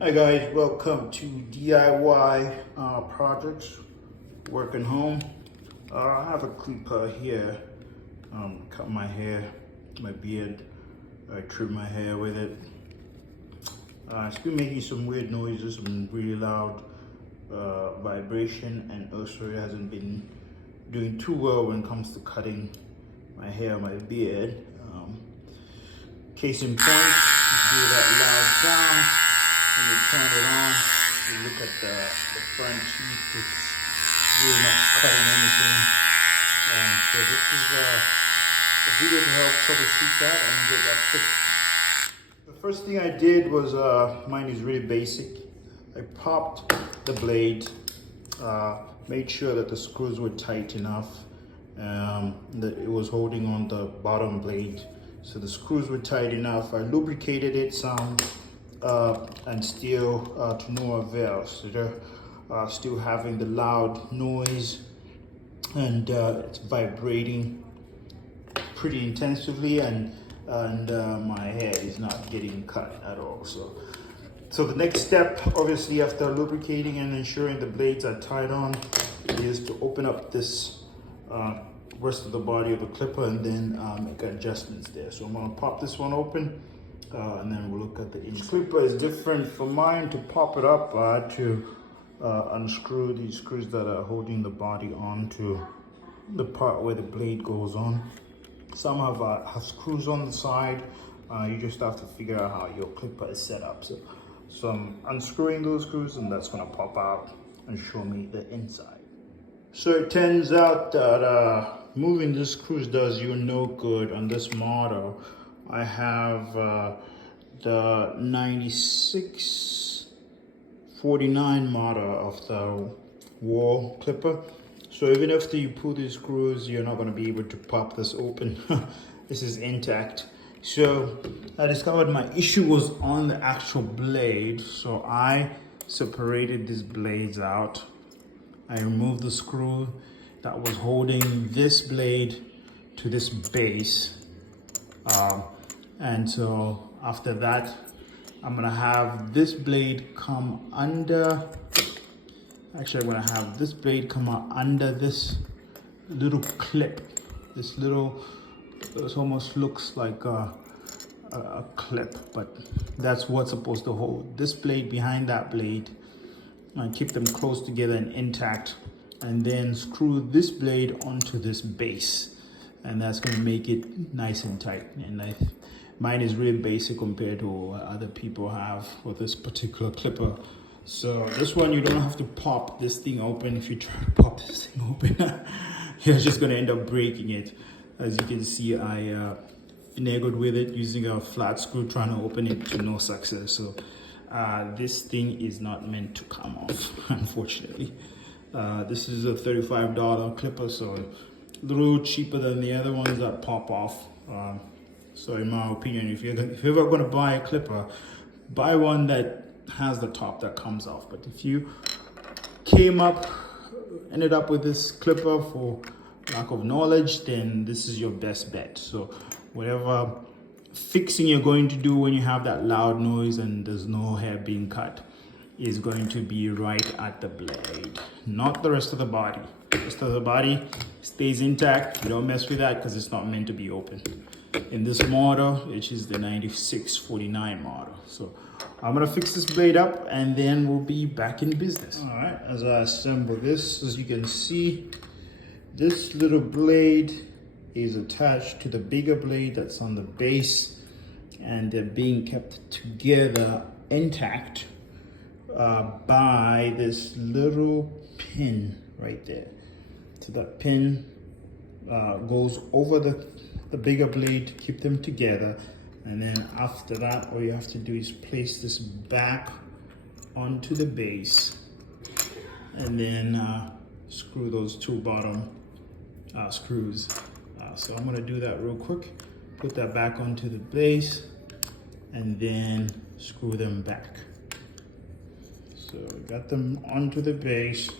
Hi guys, welcome to DIY projects, working home. I have a clipper here, cut my hair, my beard, I trim my hair with it. It's been making some weird noises, some really loud vibration, and also it hasn't been doing too well when it comes to cutting my hair, my beard. Case in point, you hear that loud sound. When you turn it on, you look at the front teeth, it's really not cutting anything. So this is a video to help troubleshoot that and get that fixed. The first thing I did was, mine is really basic. I popped the blade, made sure that the screws were tight enough, that it was holding on the bottom blade. So the screws were tight enough. I lubricated it some. And still to no avail. So they're still having the loud noise, and it's vibrating pretty intensively, and my hair is not getting cut at all. So the next step, obviously after lubricating and ensuring the blades are tied on, is to open up this rest of the body of the clipper and then make adjustments there. So I'm going to pop this one open. And then we'll look at the inside. Clipper is different from mine. To pop it up, I had to unscrew these screws that are holding the body onto the part where the blade goes on. Some have screws on the side. You just have to figure out how your clipper is set up. So I'm unscrewing those screws, and that's going to pop out and show me the inside. So it turns out that moving the screws does you no good on this model. I have the 9649 model of the Wahl clipper. So even after you pull these screws, you're not going to be able to pop this open. This is intact. So I discovered my issue was on the actual blade. So I separated these blades out. I removed the screw that was holding this blade to this base. And so after that, I'm gonna have this blade come under. Actually, I'm gonna have this blade come out under this little clip. This almost looks like a clip, but that's what's supposed to hold this blade behind that blade and keep them close together and intact. And then screw this blade onto this base. And that's going to make it nice and tight. And mine is really basic compared to what other people have for this particular clipper. So this one, you don't have to pop this thing open. If you try to pop this thing open, you're just going to end up breaking it. As you can see, I finagled with it using a flat screw, trying to open it to no success. So this thing is not meant to come off, unfortunately. This is a $35 clipper, so a little cheaper than the other ones that pop off. So in my opinion, if you're ever going to buy a clipper, buy one that has the top that comes off. But if you ended up with this clipper for lack of knowledge, then this is your best bet. So whatever fixing you're going to do when you have that loud noise and there's no hair being cut is going to be right at the blade, not the rest of the body. The rest of the body stays intact. You don't mess with that because it's not meant to be open. In this model, which is the 9649 model. So I'm gonna fix this blade up and then we'll be back in business. All right, as I assemble this, as you can see, this little blade is attached to the bigger blade that's on the base, and they're being kept together intact by this little pin right there. So that pin goes over the bigger blade to keep them together, and then after that, all you have to do is place this back onto the base and then screw those two bottom screws. So I'm gonna do that real quick, put that back onto the base and then screw them back. So got them onto the base,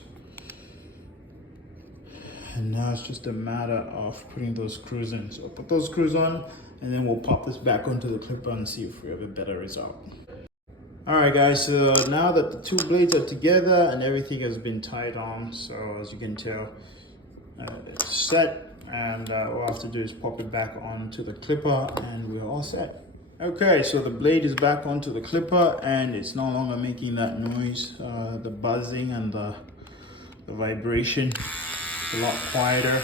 and now it's just a matter of putting those screws in. So I'll put those screws on and then we'll pop this back onto the clipper and see if we have a better result. All right, guys, so now that the two blades are together and everything has been tied on, so as you can tell, it's set, and all I have to do is pop it back onto the clipper and we're all set. Okay, so the blade is back onto the clipper and it's no longer making that noise, the buzzing and the vibration. It's a lot quieter.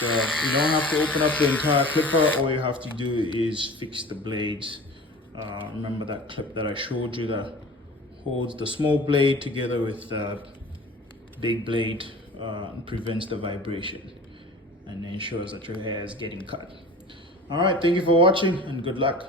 So you don't have to open up the entire clipper. All you have to do is fix the blades. Remember that clip that I showed you that holds the small blade together with the big blade, and prevents the vibration and ensures that your hair is getting cut. All right, thank you for watching and good luck.